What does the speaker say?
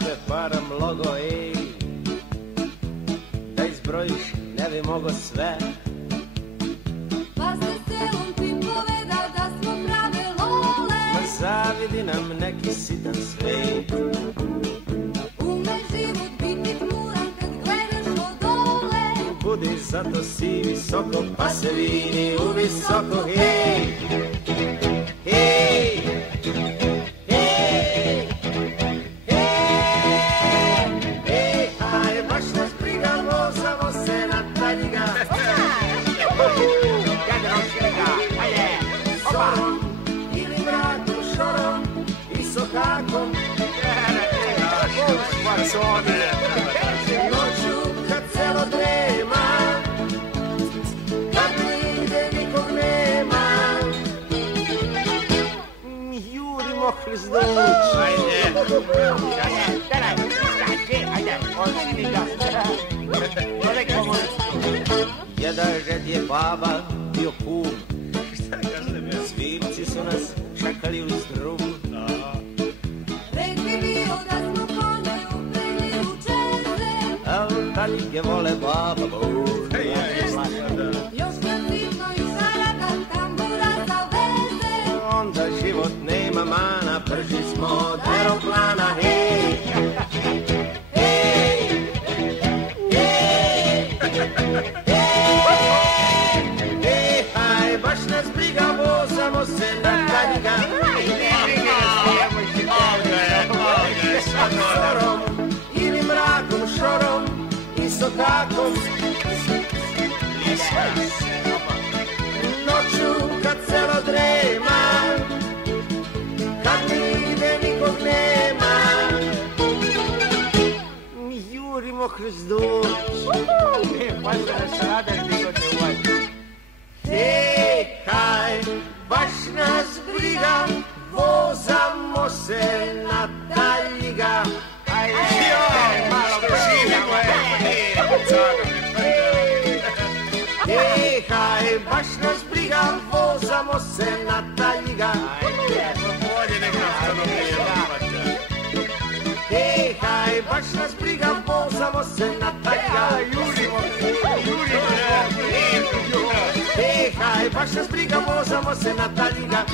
džabe para mnogo, ej. Da izbrojiš ne bi mogo sve. Pa se selom ti poveda da smo prave lole. Ma zavidi nam neki sitan svet. Ume život biti tmuran kad gledaš od dole. Budi zato si visoko pa se vidi u visoko, hej. Hej. Hej. Hej, aj, baš nas briga, vozamo se na Taljiga. Zorom ili mrakom, šorom i sokakom. Noću kad celo drema, kad nigde nikog nema, jurimo Hrizduć. Jedan red je baba bio kum. Svilci su nas čekali uz drum. Red bi bio da smo konje upreli u čeze. Al Taljige vole baba bur. Još kad sitno i šarakan tambura za veze. Onda život nema mana, brži smo od aeroplana, hej. Hej. Hej. Hej, haj, baš nas briga, vozamo se na Taljiga. Zorom ili mrakom, šorom i sokakom. Noću kad celo drema, kad nigde nikog nema, mi jurimo Hrizduć. Hej, haj, baš nas briga, vozamo se na Taljiga. Hej, haj, baš nas briga, vozamo se na Taljiga. Hej, haj, baš nas briga, vozamo se na Taljiga. Hej, haj, baš nas briga, vozamo se na Taljiga.